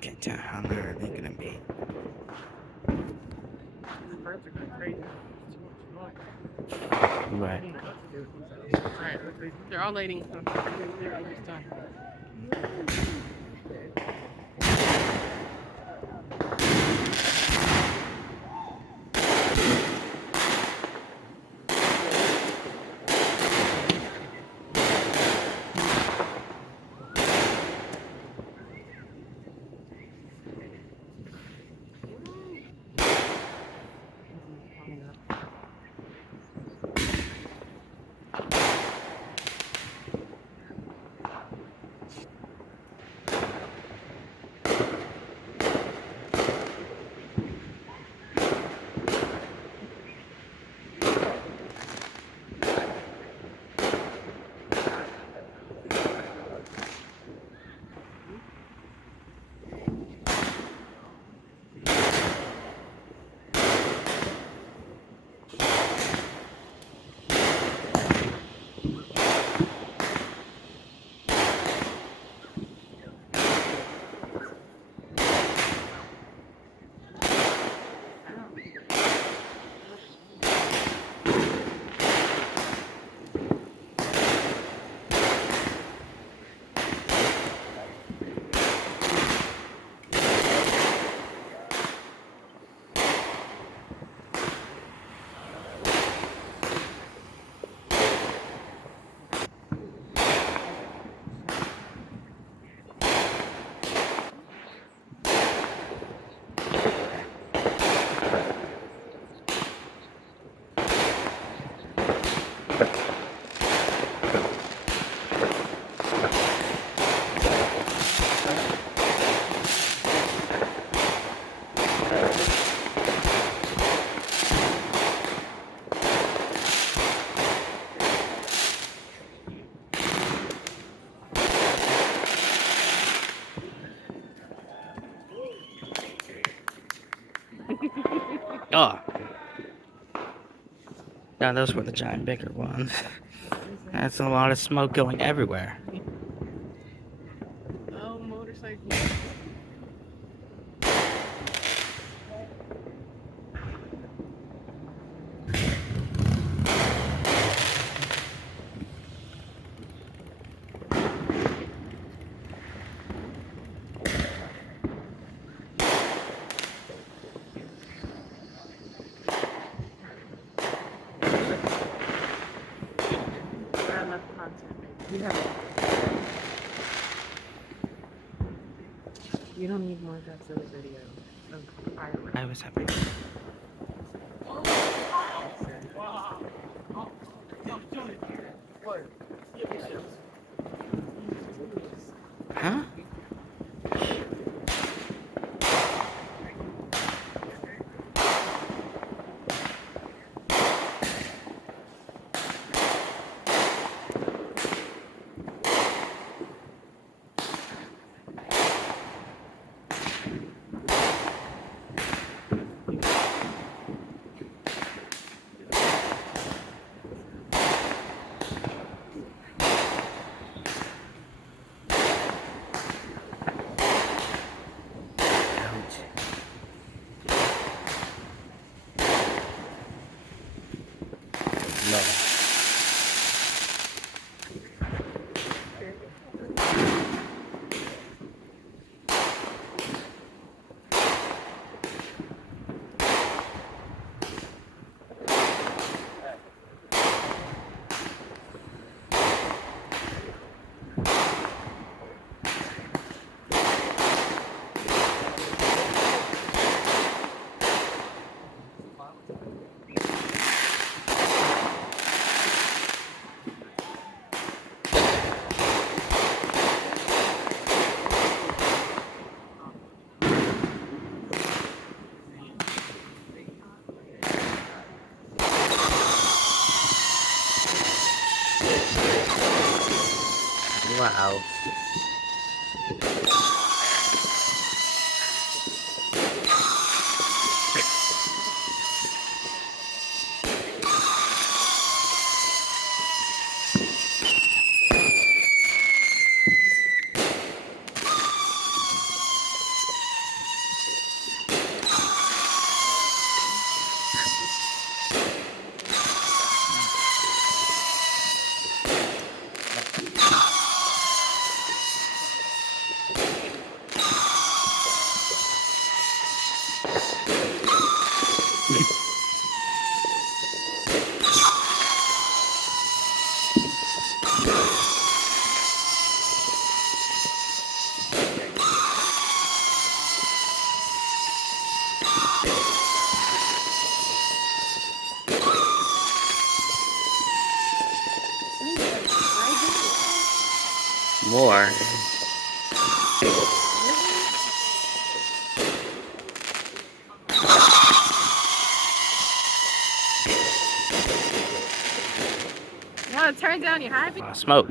Can't tell how loud they're gonna be. The birds are going crazy. It's too much Right. noise. Alright, they're all lighting. They're almost done. Oh, now those were the giant bigger ones. That's a lot of smoke going everywhere. Oh, motorcycle. Not enough content, maybe. You don't need more Godzilla video of I fireworks. was happy. Huh? Ouch. No. Wow. more. You want to turn down your high beam? Smoke.